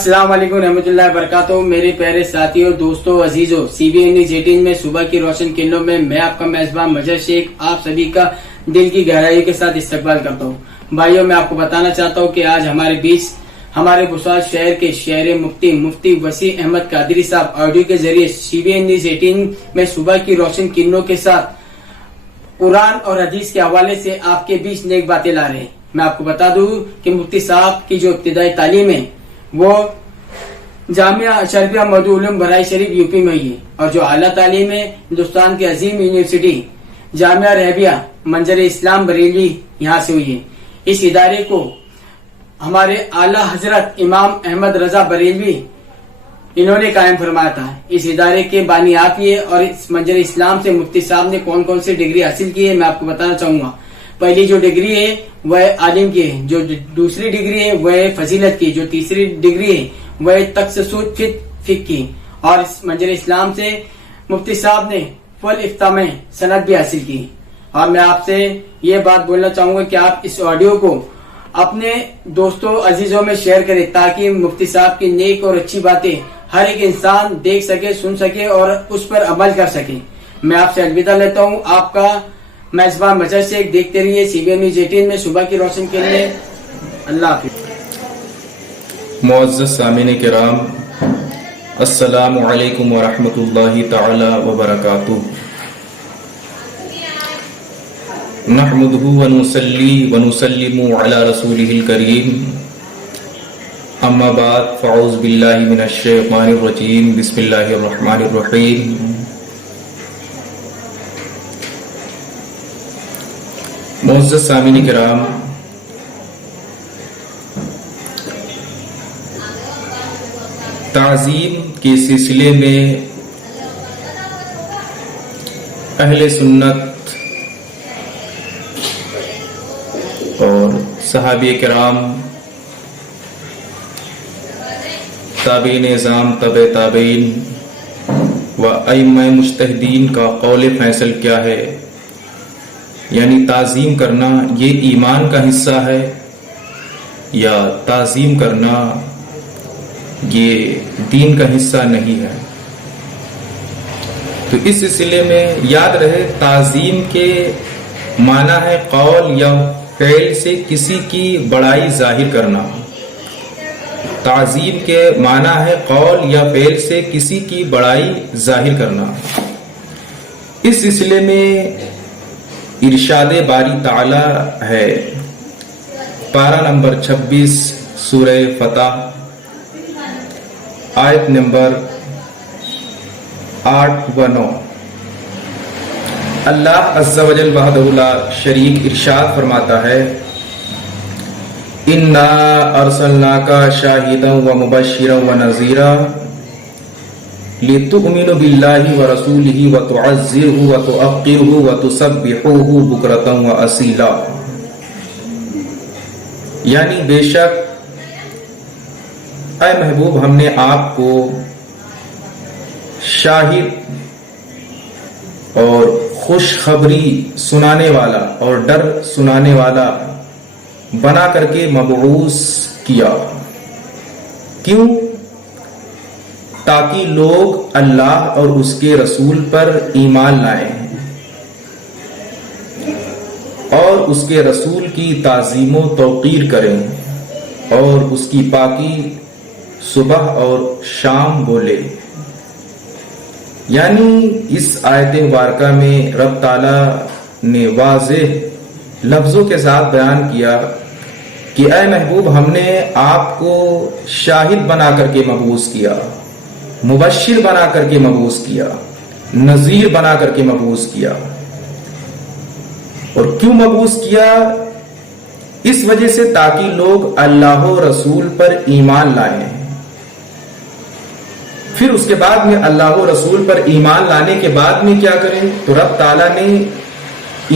السلام علیکم رحمۃ اللہ وبرکاتہ. میرے پیارے ساتھیوں، دوستوں، عزیزوں، سی بی این نیوز 18 میں صبح کی روشن کرنوں میں آپ کا میزبان مظہر شیخ آپ سبھی کا دل کی گہرائی کے ساتھ استقبال کرتا ہوں. بھائیوں، میں آپ کو بتانا چاہتا ہوں کہ آج ہمارے بیچ ہمارے بساط شہر کے شہر مفتی وسیع احمد قادری صاحب آڈیو کے ذریعے سی بی این نیوز 18 میں صبح کی روشن کرنوں کے ساتھ قرآن اور حدیث کے حوالے سے آپ کے بیچ نیک باتیں لا رہے ہیں. میں آپ کو بتا دوں کہ مفتی صاحب کی جو ابتدائی تعلیم ہے وہ جامعہ اشرفیہ مدعو العلوم برائی شریف یو پی میں ہوئی ہے، اور جو اعلیٰ تعلیم ہے ہندوستان کی عظیم یونیورسٹی جامعہ رہبیہ منظر اسلام بریلی یہاں سے ہوئی ہے. اس ادارے کو ہمارے اعلیٰ حضرت امام احمد رضا بریلوی انہوں نے قائم فرمایا تھا. اس ادارے کے بانی آپ یہ، اور اس منظر اسلام سے مفتی صاحب نے کون کون سی ڈگری حاصل کی ہے میں آپ کو بتانا چاہوں گا. پہلی جو ڈگری ہے وہ عالم کی ہے، جو دوسری ڈگری ہے وہ فضیلت کی، جو تیسری ڈگری ہے وہ تخصص فقہ کی، اور اس منظر اسلام سے مفتی صاحب نے فل افتاح میں سند بھی حاصل کی. اور میں آپ سے یہ بات بولنا چاہوں گا کہ آپ اس آڈیو کو اپنے دوستوں عزیزوں میں شیئر کریں تاکہ مفتی صاحب کی نیک اور اچھی باتیں ہر ایک انسان دیکھ سکے، سن سکے اور اس پر عمل کر سکے. میں آپ سے الوداع لیتا ہوں. آپ کا میزبان مظہر شیخ. دیکھتے رہیے سی بی این نیوز 18 میں صبح کی روشن کے لیے. اللہ حافظ. معزز سامعین کرام، السلام علیکم ورحمۃ اللہ تعالی وبرکاتہ. نحمده ونصلي ونسلم على رسوله الكريم. اما بعد فاعوذ باللہ من الشیطان الرجیم. بسم اللہ الرحمن الرحیم. معزز سامعین کرام، تعظیم کے سلسلے میں اہل سنت اور صحابہ کرام، تابعین اعظام، تبع تابعین و ائمہ مجتہدین کا قول فیصل کیا ہے، یعنی تعظیم کرنا یہ ایمان کا حصہ ہے یا تعظیم کرنا یہ دین کا حصہ نہیں ہے. تو اس سلسلے میں یاد رہے، تعظیم کے معنی ہے قول یا فعل سے کسی کی بڑائی ظاہر کرنا. تعظیم کے معنی ہے قول یا فعل سے کسی کی بڑائی ظاہر کرنا. اس سلسلے میں ارشاد باری تعالی ہے، پارہ نمبر 26 سورہ فتح، آیت نمبر 8 و 9. اللہ عز و جل وحدہ لا شریک ارشاد فرماتا ہے، انا ارسلناک شاہدا و مبشرا و نذیرا لتؤمنوا باللہ ورسولہ وتعزروہ وتوقروہ وتسبحوہ بکرۃ واصیلا. یعنی بے شک اے محبوب ہم نے آپ کو شاہد اور خوشخبری سنانے والا اور ڈر سنانے والا بنا کر کے مبعوث کیا. کیوں؟ تاکہ لوگ اللہ اور اس کے رسول پر ایمان لائیں اور اس کے رسول کی تعظیم و توقیر کریں اور اس کی پاکی صبح اور شام بولے. یعنی اس آیت مبارکہ میں رب تعالی نے واضح لفظوں کے ساتھ بیان کیا کہ اے محبوب ہم نے آپ کو شاہد بنا کر کے مبعوث کیا، مبشر بنا کر کے مبعوث کیا، نذیر بنا کر کے مبعوث کیا. اور کیوں مبعوث کیا؟ اس وجہ سے تاکہ لوگ اللہ و رسول پر ایمان لائیں. پھر اس کے بعد میں اللہ و رسول پر ایمان لانے کے بعد میں کیا کریں؟ تو رب تعالیٰ نے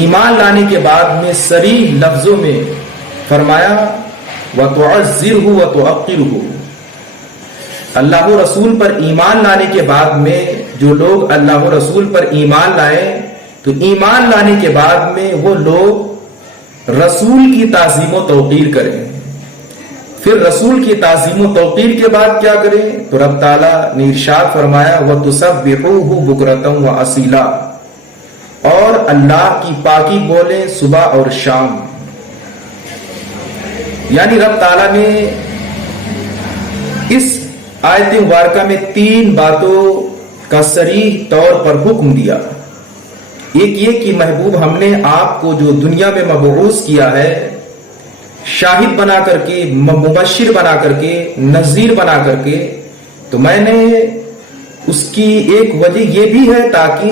ایمان لانے کے بعد میں صریح لفظوں میں فرمایا وَتُعَزِّرْهُ وَتُعَقِّرْهُ. اللہ و رسول پر ایمان لانے کے بعد میں جو لوگ اللہ و رسول پر ایمان لائیں تو ایمان لانے کے بعد میں وہ لوگ رسول کی تعظیم و توقیر کریں. پھر رسول کی تعظیم و توقیر کے بعد کیا کریں؟ تو رب تعالیٰ نے ارشاد فرمایا وَتُسَبِّحُوهُ بُكْرَةً وَأَصِيلًا، اور اللہ کی پاکی بولیں صبح اور شام۔ یعنی رب تعالیٰ نے اس آیت مبارکہ میں 3 باتوں کا صریح طور پر حکم دیا۔ ایک یہ کہ محبوب ہم نے آپ کو جو دنیا میں مبعوث کیا ہے شاہد بنا کر کے، مبشر بنا کر کے، نذیر بنا کر کے، تو میں نے اس کی ایک وجہ یہ بھی ہے تاکہ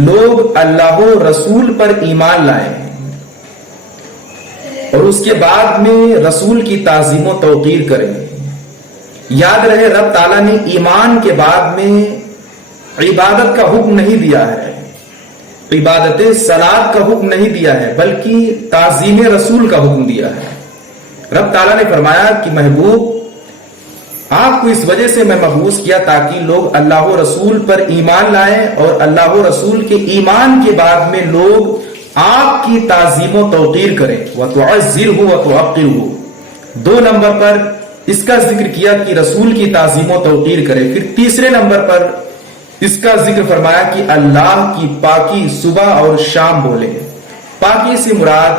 لوگ اللہ و رسول پر ایمان لائیں اور اس کے بعد میں رسول کی تعظیم و توقیر کریں۔ یاد رہے رب تعالیٰ نے ایمان کے بعد میں عبادت کا حکم نہیں دیا ہے، عبادت صلاۃ کا حکم نہیں دیا ہے، بلکہ تعظیم رسول کا حکم دیا ہے۔ رب تعالیٰ نے فرمایا کہ محبوب آپ کو اس وجہ سے میں مبعوث کیا تاکہ لوگ اللہ و رسول پر ایمان لائیں اور اللہ و رسول کے ایمان کے بعد میں لوگ آپ کی تعظیم و توقیر کریں۔ وَتُعَزِّرْهُ وَتُعَقِّرْهُ، 2 نمبر پر اس کا ذکر کیا کہ رسول کی تعظیم و توقیر کرے۔ پھر تیسرے نمبر پر اس کا ذکر فرمایا کہ اللہ کی پاکی صبح اور شام بولے۔ پاکی سے مراد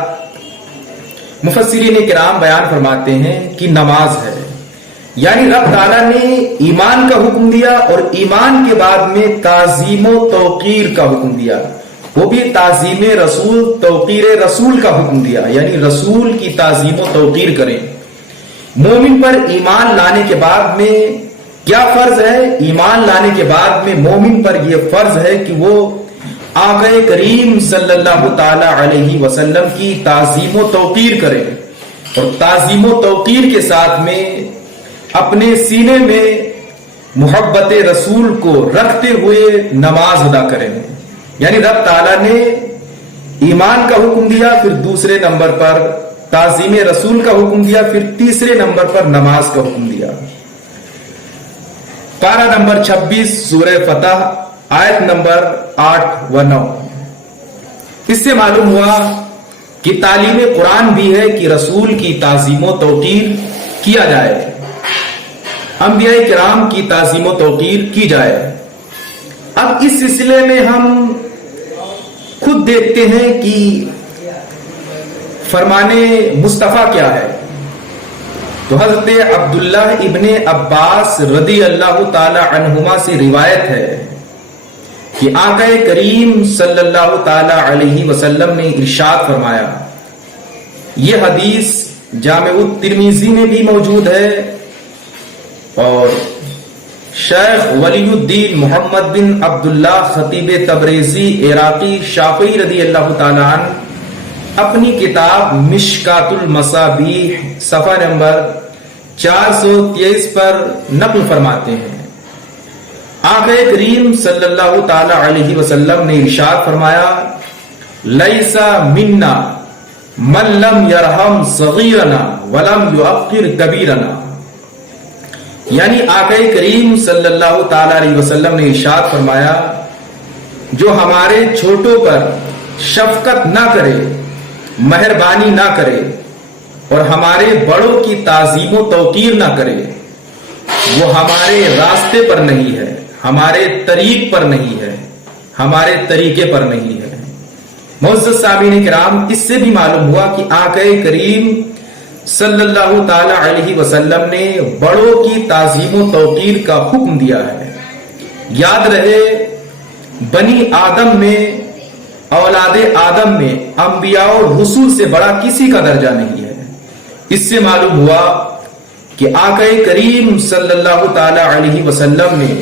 مفسرین کرام بیان فرماتے ہیں کہ نماز ہے، یعنی رب تعالیٰ نے ایمان کا حکم دیا اور ایمان کے بعد میں تعظیم و توقیر کا حکم دیا، وہ بھی تعظیم رسول، توقیر رسول کا حکم دیا، یعنی رسول کی تعظیم و توقیر کریں۔ مومن پر ایمان لانے کے بعد میں کیا فرض ہے؟ ایمان لانے کے بعد میں مومن پر یہ فرض ہے کہ وہ آقا کریم صلی اللہ تعالی علیہ وسلم کی تعظیم و توقیر کرے اور تعظیم و توقیر کے ساتھ میں اپنے سینے میں محبت رسول کو رکھتے ہوئے نماز ادا کریں۔ یعنی رب تعالیٰ نے ایمان کا حکم دیا، پھر دوسرے نمبر پر تعظیم رسول کا حکم دیا، پھر تیسرے نمبر پر نماز کا حکم دیا۔ پارہ نمبر 26 سورہ فتح آیت نمبر 8 و 9۔ اس سے معلوم ہوا کہ تعلیم قرآن بھی ہے کہ رسول کی تعظیم و توقیر کیا جائے، انبیاء کرام کی تعظیم و توقیر کی جائے۔ اب اس سلسلے میں ہم خود دیکھتے ہیں کہ فرمان مصطفیٰ کیا ہے۔ تو حضرت عبداللہ ابن عباس رضی اللہ تعالی عنہما سے روایت ہے کہ آقا کریم صلی اللہ تعالی علیہ وسلم نے ارشاد فرمایا، یہ حدیث جامع الترمذی میں بھی موجود ہے اور شیخ ولی الدین محمد بن عبداللہ خطیب تبریزی عراقی شافعی رضی اللہ تعالی عنہ اپنی کتاب مشکات المصابیح صفحہ نمبر 423 پر نقل فرماتے ہیں۔ آقا کریم صلی اللہ تعالی علیہ وسلم نے ارشاد فرمایا، لیسا منا من لم یرحم صغیرنا ولم یعقر کبیرنا، یعنی آقا کریم صلی اللہ تعالی علیہ وسلم نے ارشاد فرمایا، جو ہمارے چھوٹوں پر شفقت نہ کرے، مہربانی نہ کرے اور ہمارے بڑوں کی تعظیم و توقیر نہ کرے، وہ ہمارے راستے پر نہیں ہے، ہمارے طریق پر نہیں ہے، ہمارے طریقے پر نہیں ہے۔ معزز سامعین کرام، اس سے بھی معلوم ہوا کہ آقا کریم صلی اللہ تعالی علیہ وسلم نے بڑوں کی تعظیم و توقیر کا حکم دیا ہے۔ یاد رہے بنی آدم میں، اولاد آدم میں انبیاء اور رسول سے بڑا کسی کا درجہ نہیں ہے۔ اس سے معلوم ہوا کہ آقا کریم صلی اللہ تعالی علیہ وسلم نے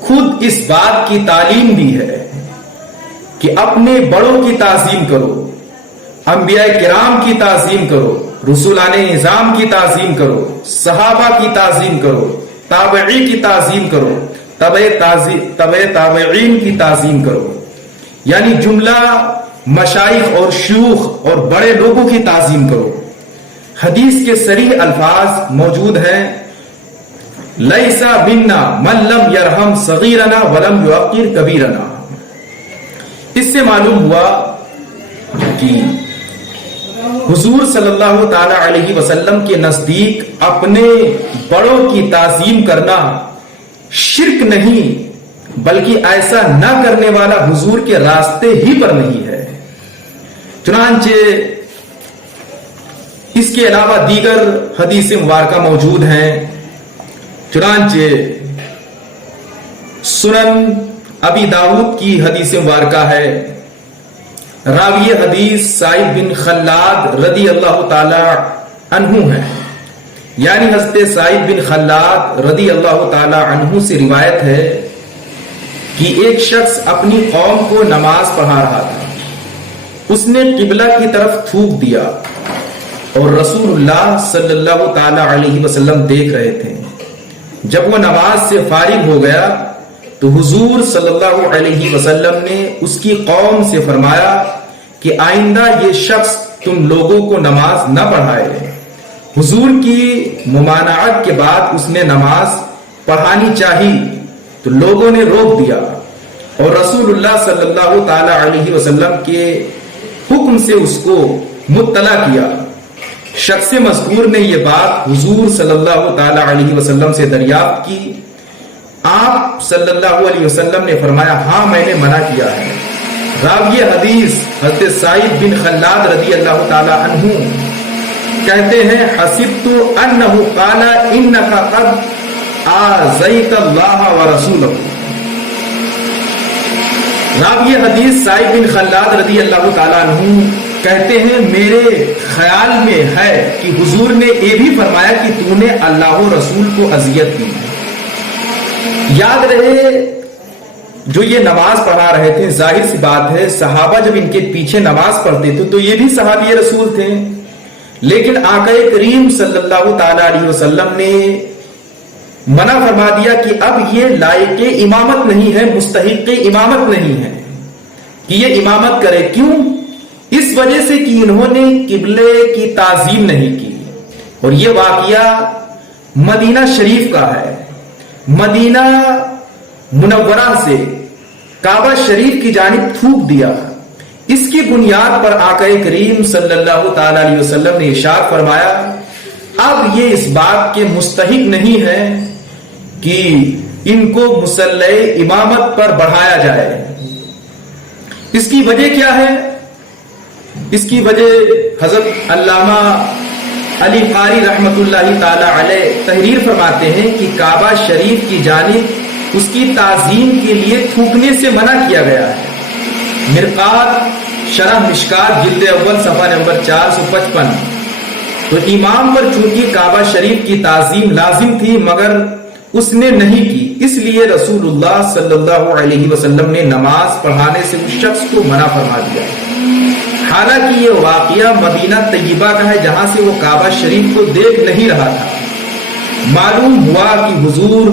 خود اس بات کی تعلیم دی ہے کہ اپنے بڑوں کی تعظیم کرو، انبیاء کرام کی تعظیم کرو، رسولان نظام کی تعظیم کرو، صحابہ کی تعظیم کرو، تابعی کی تعظیم کرو، تبع تابعین کی تعظیم کرو، یعنی جملہ مشائخ اور شیوخ اور بڑے لوگوں کی تعظیم کرو۔ حدیث کے صریح الفاظ موجود ہیں، لیسا منا من لم یرحم صغیرنا ولم یعقر کبیرنا۔ اس سے معلوم ہوا کہ حضور صلی اللہ تعالی علیہ وسلم کے نزدیک اپنے بڑوں کی تعظیم کرنا شرک نہیں بلکہ ایسا نہ کرنے والا حضور کے راستے ہی پر نہیں ہے۔ چنانچہ اس کے علاوہ دیگر حدیث مبارکہ موجود ہیں۔ چنانچہ سنن ابی داؤد کی حدیث مبارکہ ہے، راوی حدیث سعید بن خلاد رضی اللہ تعالی عنہ ہے، یعنی حضرت سعید بن خلاد رضی اللہ تعالی عنہ سے روایت ہے کہ ایک شخص اپنی قوم کو نماز پڑھا رہا تھا، اس نے قبلہ کی طرف تھوک دیا اور رسول اللہ صلی اللہ تعالی علیہ وسلم دیکھ رہے تھے۔ جب وہ نماز سے فارغ ہو گیا تو حضور صلی اللہ علیہ وسلم نے اس کی قوم سے فرمایا کہ آئندہ یہ شخص تم لوگوں کو نماز نہ پڑھائے۔ حضور کی ممانعت کے بعد اس نے نماز پڑھانی چاہی تو لوگوں نے روک دیا اور رسول اللہ صلی اللہ تعالی علیہ وسلم کے حکم سے اس کو مطلع کیا۔ شخص مذکور نے یہ بات حضور صلی اللہ تعالی علیہ وسلم سے دریافت کی۔ آپ صلی اللہ علیہ وسلم نے فرمایا ہاں میں نے منع کیا ہے۔ راوی حدیث حضرت سعید بن خلاد رضی اللہ تعالی عنہ کہتے ہیں حسبت انہ قال انک قد آذیت اللہ ورسولہ۔ راوی حدیث سعید بن خلاد رضی اللہ تعالی عنہ کہتے ہیں میرے خیال میں ہے کہ حضور نے یہ بھی فرمایا کہ تو نے اللہ و رسول کو اذیت کی۔ یاد رہے جو یہ نماز پڑھا رہے تھے، ظاہر سی بات ہے صحابہ جب ان کے پیچھے نماز پڑھتے تھے تو یہ بھی صحابی رسول تھے، لیکن آقا کریم صلی اللہ تعالی علیہ وسلم نے منع فرما دیا کہ اب یہ لائق امامت نہیں ہے، مستحق امامت نہیں ہے کہ یہ امامت کرے۔ کیوں؟ اس وجہ سے کہ انہوں نے قبلے کی تعظیم نہیں کی، اور یہ واقعہ مدینہ شریف کا ہے۔ مدینہ منورہ سے کعبہ شریف کی جانب تھوک دیا، اس کی بنیاد پر آقا کریم صلی اللہ تعالی علیہ وسلم نے ارشاد فرمایا اب یہ اس بات کے مستحق نہیں ہے کہ ان کو مصلی امامت پر بڑھایا جائے۔ اس کی وجہ کیا ہے؟ اس کی وجہ حضرت علامہ علی قاری رحمت اللہ تعالی علیہ تحریر فرماتے ہیں کہ کعبہ شریف کی جانب اس کی تعظیم کے لیے تھوکنے سے منع کیا گیا ہے۔ مرقات شرح مشکات جلد اول صفحہ نمبر 455۔ تو امام پر چونکہ کعبہ شریف کی تعظیم لازم تھی مگر اس نے نہیں کی، اس لیے رسول اللہ صلی اللہ علیہ وسلم نے نماز پڑھانے سے اس شخص کو منع فرما دیا۔ حالانکہ یہ واقعہ مدینہ طیبہ کا ہے جہاں سے وہ کعبہ شریف کو دیکھ نہیں رہا تھا۔ معلوم ہوا کہ حضور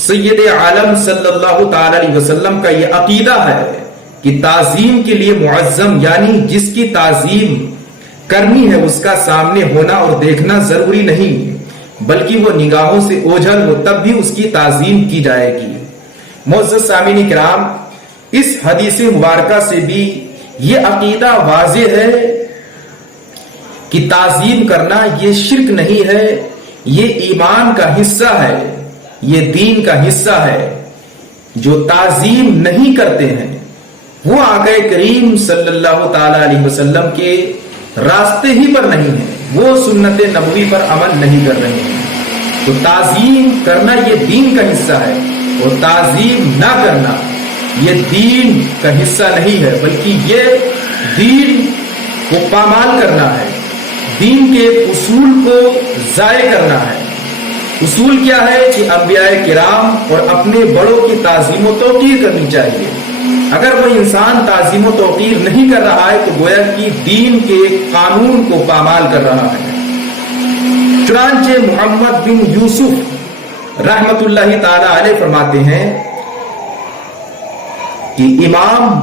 سید عالم صلی اللہ تعالی علیہ وسلم کا یہ عقیدہ ہے کہ تعظیم کے لیے معظم یعنی جس کی تعظیم کرنی ہے اس کا سامنے ہونا اور دیکھنا ضروری نہیں، بلکہ وہ نگاہوں سے اوجھل ہو تب بھی اس کی تعظیم کی جائے گی۔ معزز سامعین کرام، اس حدیث مبارکہ سے بھی یہ عقیدہ واضح ہے کہ تعظیم کرنا یہ شرک نہیں ہے، یہ ایمان کا حصہ ہے، یہ دین کا حصہ ہے۔ جو تعظیم نہیں کرتے ہیں وہ آقا کریم صلی اللہ تعالی علیہ وسلم کے راستے ہی پر نہیں ہیں، وہ سنت نبوی پر عمل نہیں کر رہے ہیں۔ تو تعظیم کرنا یہ دین کا حصہ ہے، اور تعظیم نہ کرنا یہ دین کا حصہ نہیں ہے، بلکہ یہ دین کو پامال کرنا ہے، دین کے اصول کو ضائع کرنا ہے۔ اصول کیا ہے کہ انبیاء کرام اور اپنے بڑوں کی تعظیم و توقیر کرنی چاہیے۔ اگر وہ انسان تعظیم و توقیر نہیں کر رہا ہے تو گویا کہ دین کے قانون کو پامال کر رہا ہے۔ چنانچہ محمد بن یوسف رحمت اللہ تعالی علیہ فرماتے ہیں کہ امام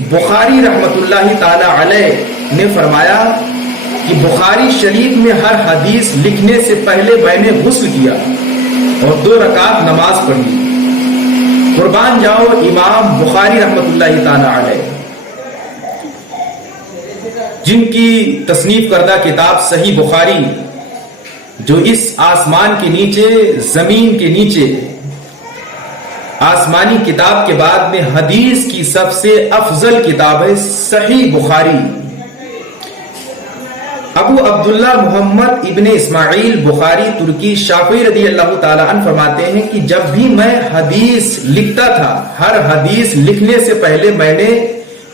بخاری رحمت اللہ تعالی علیہ نے فرمایا کہ بخاری شریف میں ہر حدیث لکھنے سے پہلے میں نے غسل کیا اور 2 رکعت نماز پڑھی۔ قربان جاؤ امام بخاری رحمت اللہ تعالی علیہ۔ جن کی تصنیف کردہ کتاب صحیح بخاری، جو اس آسمان کے نیچے، زمین کے نیچے آسمانی کتاب کے بعد میں حدیث کی سب سے افضل کتاب ہے صحیح بخاری۔ ابو عبداللہ محمد ابن اسماعیل بخاری ترکی شافعی رضی اللہ تعالی عنہ فرماتے ہیں کہ جب بھی میں حدیث لکھتا تھا، ہر حدیث لکھنے سے پہلے میں نے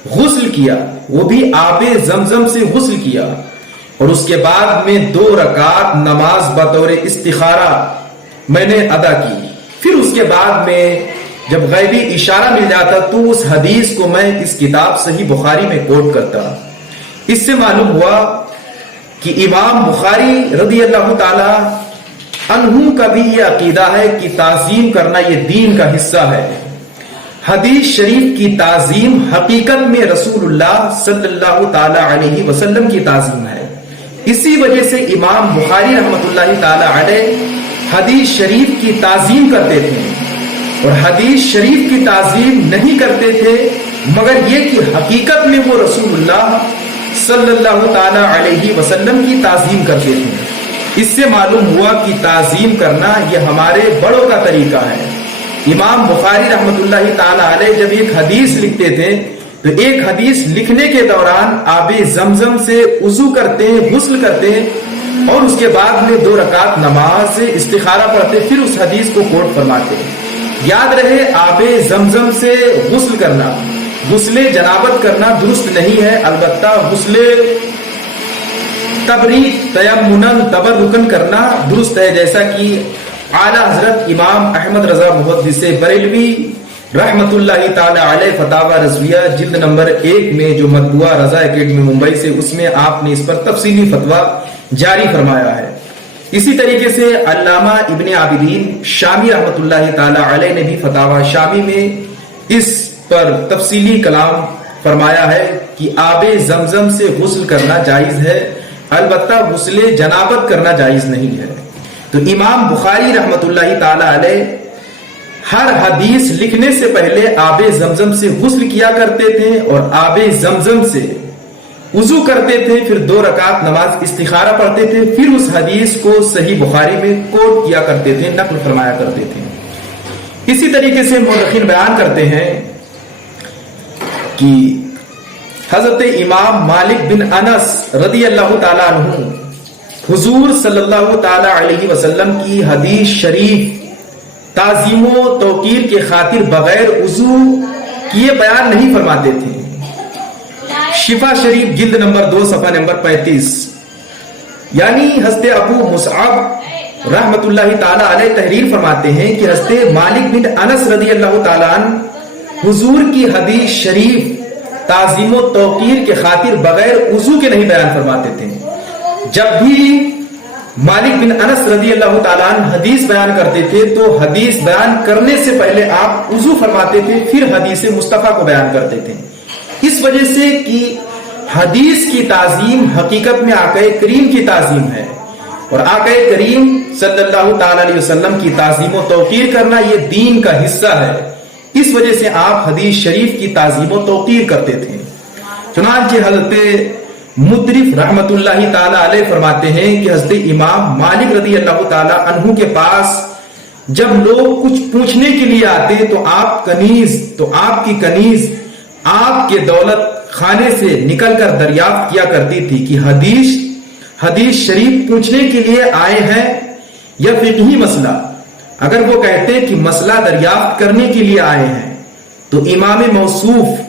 غسل کیا، وہ بھی آب زمزم سے غسل کیا، اور اس کے بعد میں 2 رکعت نماز بطور استخارہ میں نے ادا کی۔ پھر اس کے بعد میں جب غیبی اشارہ مل جاتا تو اس حدیث کو میں اس کتاب صحیح بخاری میں کوٹ کرتا۔ اس سے معلوم ہوا کہ امام بخاری رضی اللہ تعالی عنہ کا بھی یہ عقیدہ ہے کہ تعظیم کرنا یہ دین کا حصہ ہے۔ حدیث شریف کی تعظیم حقیقت میں رسول اللہ صلی اللہ تعالی علیہ وسلم کی تعظیم ہے۔ اسی وجہ سے امام بخاری رحمۃ اللہ تعالی علیہ حدیث شریف کی تعظیم کرتے تھے، اور حدیث شریف کی تعظیم نہیں کرتے تھے مگر یہ کہ حقیقت میں وہ رسول اللہ صلی اللہ تعالی علیہ وسلم کی تعظیم کرتے تھے۔ اس سے معلوم ہوا کہ تعظیم کرنا یہ ہمارے بڑوں کا طریقہ ہے۔ امام بخاری رحمۃ اللہ تعالی علیہ جب ایک حدیث لکھتے تھے تو ایک حدیث لکھنے کے دوران آب زمزم سے وضو کرتے، غسل کرتے، اور اس کے بعد میں 2 رکعت نماز سے استخارہ پڑھتے، پھر اس حدیث کو کوٹ فرماتے۔ یاد رہے آب زمزم سے غسل کرنا، غسل جنابت کرنا درست نہیں ہے، البتہ غسل تبریک تیمم تبرکن کرنا درست ہے، جیسا کہ اعلیٰ حضرت امام احمد رضا محدث بریلوی رحمت اللہ تعالی علیہ فتاوی رضویہ جلد نمبر 1 میں جو مطبوعہ رضا اکیڈمی ممبئی سے، اس میں آپ نے اس پر تفصیلی فتویٰ جاری فرمایا ہے۔ اسی طریقے سے علامہ ابن عابدین شامی رحمت اللہ تعالی علیہ نے بھی فتاوی شامی میں اس پر تفصیلی کلام فرمایا ہے کہ آب زمزم سے غسل کرنا جائز ہے، البتہ غسل جنابت کرنا جائز نہیں ہے۔ تو امام بخاری رحمت اللہ تعالی علیہ ہر حدیث لکھنے سے پہلے آب زمزم سے غسل کیا کرتے تھے اور آب زمزم سے وضو کرتے تھے، پھر 2 رکعت نماز استخارہ پڑھتے تھے، پھر اس حدیث کو صحیح بخاری میں کوٹ کیا کرتے تھے، نقل فرمایا کرتے تھے۔ اسی طریقے سے مورخین بیان کرتے ہیں کہ حضرت امام مالک بن انس رضی اللہ تعالی عنہ حضور صلی اللہ تعالی علیہ وسلم کی حدیث شریف تعظیم و توقیر کے خاطر بغیر وضو کیے بیان نہیں فرماتے تھے۔ شفا شریف جلد نمبر 2 صفحہ نمبر 35، یعنی حضرت ابو مصعب رحمت اللہ تعالی علیہ تحریر فرماتے ہیں کہ حضرت مالک بن انس رضی اللہ تعالی عنہ حضور کی حدیث شریف تعظیم و توقیر کے خاطر بغیر وضو کے نہیں بیان فرماتے تھے۔ جب بھی مالک بن انس رضی اللہ تعالیٰ عنہ حدیث بیان کرتے تھے تو حدیث بیان کرنے سے پہلے آپ وضو فرماتے تھے، پھر حدیث مصطفیٰ کو بیان کرتے تھے۔ اس وجہ سے کہ حدیث کی تعظیم حقیقت میں آقا کریم کی تعظیم ہے، اور آقا کریم صلی اللہ تعالی علیہ وسلم کی تعظیم و توقیر کرنا یہ دین کا حصہ ہے۔ اس وجہ سے آپ حدیث شریف کی تعظیم و توقیر کرتے تھے۔ چنانچہ حضرت مدرف رحمت اللہ تعالی علیہ فرماتے ہیں کہ حضرت امام مالک رضی اللہ تعالی عنہ کے پاس جب لوگ کچھ پوچھنے کے لیے آتے تو آپ کی کنیز آپ کے دولت خانے سے نکل کر دریافت کیا کرتی تھی کہ حدیث شریف پوچھنے کے لیے آئے ہیں یا فقہی مسئلہ۔ اگر وہ کہتے کہ مسئلہ دریافت کرنے کے لیے آئے ہیں تو امام موصوف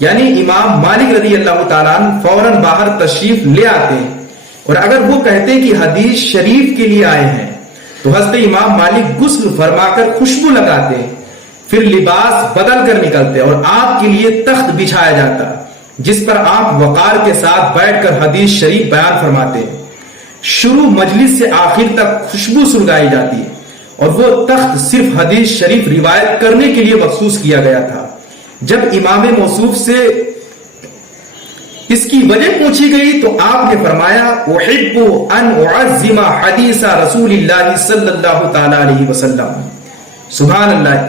یعنی امام مالک رضی اللہ تعالیٰ عنہ فوراً باہر تشریف لے آتے، اور اگر وہ کہتے کہ حدیث شریف کے لیے آئے ہیں تو حضرت امام مالک غسل فرما کر خوشبو لگاتے، پھر لباس بدل کر نکلتے اور آپ کے لیے تخت بچھایا جاتا جس پر آپ وقار کے ساتھ بیٹھ کر حدیث شریف بیان فرماتے۔ شروع مجلس سے آخر تک خوشبو سلگائی جاتی، اور وہ تخت صرف حدیث شریف روایت کرنے کے لیے مخصوص کیا گیا تھا۔ جب امام موصوف سے اس کی وجہ پوچھی گئی تو آپ نے فرمایا احب ان اعظم حدیث رسول اللہ صلی اللہ تعالی علیہ وسلم۔ سبحان اللہ،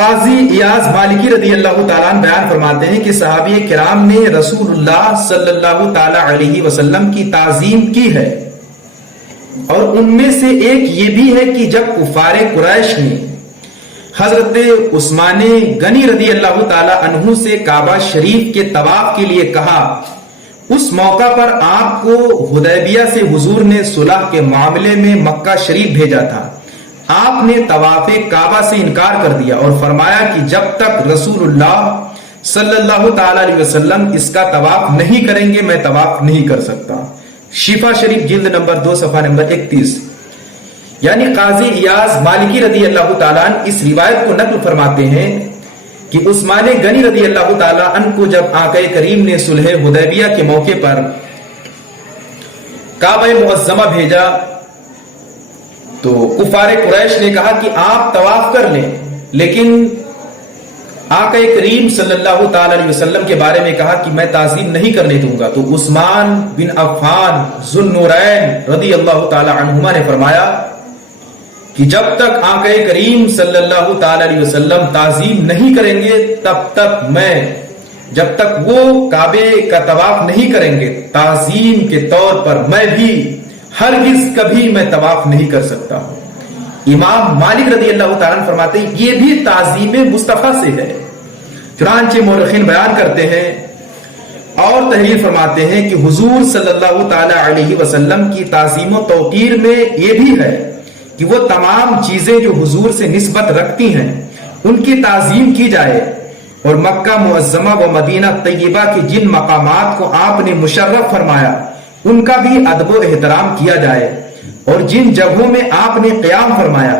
قاضی ایاز مالکی رضی اللہ تعالیٰ عنہ بیان فرماتے ہیں کہ صحابی کرام نے رسول اللہ صلی اللہ تعالیٰ علیہ وسلم کی تعظیم کی ہے، اور ان میں سے ایک یہ بھی ہے کہ جب کفار قریش نے حضرت عثمان غنی رضی اللہ تعالیٰ عنہ سے کعبہ شریف کے طواف کے لیے کہا، اس موقع پر آپ کو حدیبیہ سے حضور نے صلح کے معاملے میں مکہ شریف بھیجا تھا، آپ نے طواف کعبہ سے انکار کر دیا اور فرمایا کہ جب تک رسول اللہ صلی اللہ تعالی علیہ وسلم اس کا طواف نہیں کریں گے میں طواف نہیں کر سکتا۔ شفا شریف جلد نمبر 2 صفحہ نمبر 31۔ یعنی قاضی ایاز مالکی رضی اللہ تعالیٰ عنہ اس روایت کو نقل فرماتے ہیں کہ عثمان غنی رضی اللہ تعالیٰ عنہ کو جب آقا کریم نے صلح حدیبیہ کے موقع پر کعبہ معظمہ بھیجا تو کفار قریش نے کہا کہ آپ طواف کر لیں، لیکن آقا کریم صلی اللہ تعالی علیہ وسلم کے بارے میں کہا کہ میں تعظیم نہیں کرنے دوں گا۔ تو عثمان بن عفان ذو النورین رضی اللہ تعالی عنہما نے فرمایا کہ جب تک آقا کریم صلی اللہ تعالی علیہ وسلم تعظیم نہیں کریں گے جب تک وہ کعبے کا طواف نہیں کریں گے تعظیم کے طور پر میں بھی ہرگز کبھی میں طواف نہیں کر سکتا ہوں۔ امام مالک رضی اللہ تعالیٰ عنہ فرماتے ہیں یہ بھی تعظیم مصطفیٰ سے ہے۔ چنانچہ مورخین بیان کرتے ہیں اور تحریر فرماتے ہیں کہ حضور صلی اللہ تعالی علیہ وسلم کی تعظیم و توقیر میں یہ بھی ہے کہ وہ تمام چیزیں جو حضور سے نسبت رکھتی ہیں ان کی تعظیم کی جائے، اور مکہ معظمہ و مدینہ طیبہ کے جن مقامات کو آپ نے مشرف فرمایا ان کا بھی ادب و احترام کیا جائے، اور جن جگہوں میں آپ نے قیام فرمایا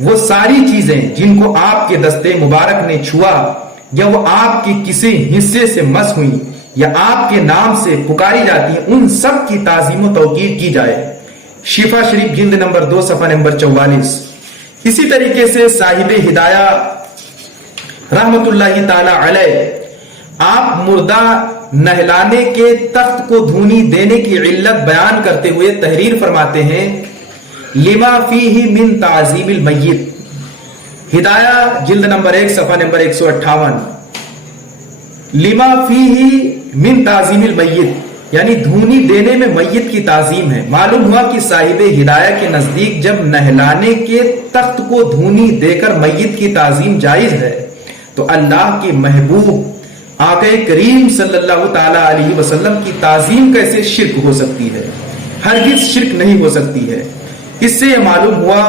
وہ ساری چیزیں جن کو آپ کے دستے مبارک نے چھوا یا وہ آپ کے کسی حصے سے مس ہوئی یا آپ کے نام سے پکاری جاتی ہیں ان سب کی تعظیم و توقیر کی جائے۔ شفا شریف جلد نمبر 2 صفحہ نمبر 44۔ اسی طریقے سے صاحب ہدایہ رحمت اللہ تعالی علیہ آپ مردہ نہلانے کے تخت کو دھونی دینے کی علت بیان کرتے ہوئے تحریر فرماتے ہیں لما فیہ من تعظیم المیت، ہدایہ جلد نمبر 1 صفحہ نمبر 158۔ لما فیہ من تعظیم المیت یعنی دھونی دینے میں میت کی تعظیم ہے۔ معلوم ہوا کہ صاحب ہدایہ کے نزدیک جب نہلانے کے تخت کو دھونی دے کر میت کی تعظیم جائز ہے تو اللہ کے محبوب آقا کریم صلی اللہ تعالی علیہ وسلم کی تعظیم کیسے شرک ہو سکتی ہے؟ ہرگز شرک نہیں ہو سکتی ہے۔ اس سے یہ معلوم ہوا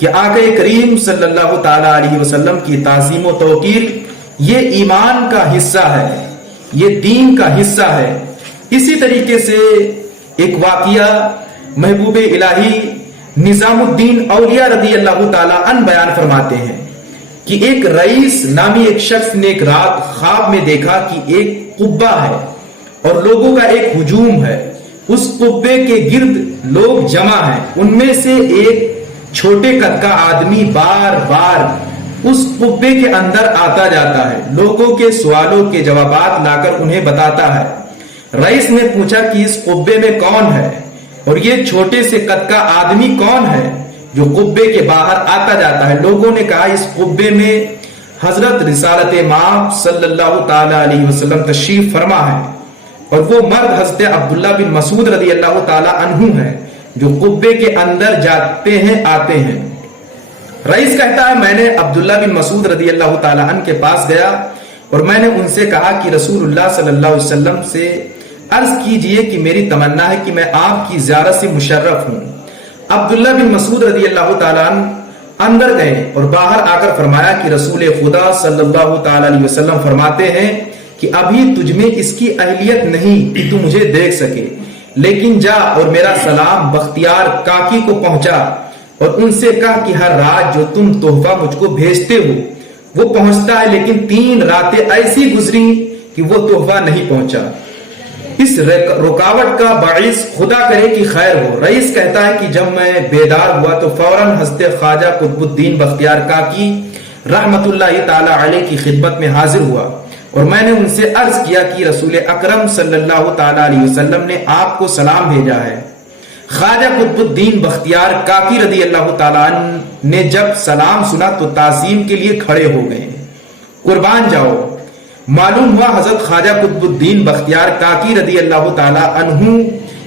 کہ آقا کریم صلی اللہ تعالی علیہ وسلم کی تعظیم و توقیر یہ ایمان کا حصہ ہے، یہ دین کا حصہ ہے۔ اسی طریقے سے ایک واقعہ محبوب الہی نظام الدین اولیاء رضی اللہ تعالی عنہ بیان فرماتے ہیں کہ ایک رئیس نامی ایک شخص نے ایک رات خواب میں دیکھا کہ ایک قبہ ہے اور لوگوں کا ایک ہجوم ہے، اس قبے کے گرد لوگ جمع ہیں، ان میں سے ایک چھوٹے قد کا آدمی بار بار اس قبے کے اندر آتا جاتا ہے، لوگوں کے سوالوں کے جوابات لا کر انہیں بتاتا ہے۔ رئیس نے پوچھا کہ اس قبے میں کون ہے اور یہ چھوٹے سے قد کا آدمی کون ہے جو قبے کے باہر آتا جاتا ہے؟ لوگوں نے کہا اس قبے میں حضرت رسالت مآب صلی اللہ تعالی علیہ وسلم تشریف فرما ہے، اور وہ مرد حضرت عبداللہ بن مسعود رضی اللہ تعالی عنہ ہے جو قبے کے اندر جاتے ہیں آتے ہیں۔ رئیس کہتا ہے میں نے عبداللہ بن مسعود رضی اللہ تعالی عنہ کے پاس گیا اور میں نے ان سے کہا کہ رسول اللہ صلی اللہ علیہ وسلم سے عرض کیجئے کہ میری تمنا ہے کہ میں آپ کی زیارت سے مشرف ہوں۔ عبداللہ بن مسعود رضی اللہ تعالیٰ عنہ اندر گئے اور باہر آ کر فرمایا کہ رسول خدا صلی اللہ تعالیٰ علیہ وسلم فرماتے ہیں کہ ابھی تجھ میں اس کی اہلیت نہیں کہ تو مجھے دیکھ سکے، لیکن جا اور میرا سلام بختیار کاکی کو پہنچا اور ان سے کہا کہ ہر رات جو تم تحفہ مجھ کو بھیجتے ہو وہ پہنچتا ہے، لیکن 3 راتیں ایسی گزری کہ وہ تحفہ نہیں پہنچا۔ اس رکاوٹ کا باعث خدا کرے کہ خیر ہو۔ رئیس کہتا ہے کہ جب میں بیدار ہوا تو فوراً حضرت خواجہ قطب الدین بختیار کاکی رحمت اللہ تعالی علیہ کی خدمت میں حاضر ہوا اور میں نے ان سے عرض کیا کہ رسول اکرم صلی اللہ تعالی علیہ وسلم نے آپ کو سلام بھیجا ہے۔ خواجہ قطب الدین بختیار کاکی رضی اللہ تعالیٰ عنہ نے جب سلام سنا تو تعظیم کے لیے کھڑے ہو گئے. قربان جاؤ. معلوم ہوا حضرت خواجہ قطب الدین بختیار کاکی رضی اللہ تعالیٰ عنہ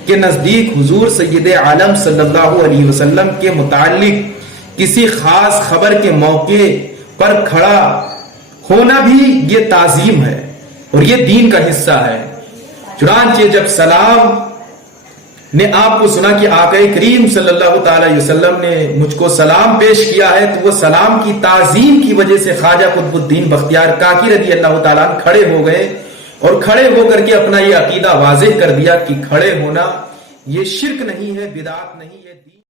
کے نزدیک حضور سید عالم صلی اللہ علیہ وسلم کے متعلق کسی خاص خبر کے موقع پر کھڑا ہونا بھی یہ تعظیم ہے اور یہ دین کا حصہ ہے. چنانچہ جب سلام نے آپ کو سنا کہ آقا کریم صلی اللہ تعالی علیہ وسلم نے مجھ کو سلام پیش کیا ہے تو وہ سلام کی تعظیم کی وجہ سے خواجہ قطب الدین بختیار کاکی رضی اللہ تعالیٰ کھڑے ہو گئے اور کھڑے ہو کر کے اپنا یہ عقیدہ واضح کر دیا کہ کھڑے ہونا یہ شرک نہیں ہے، بدعت نہیں ہے.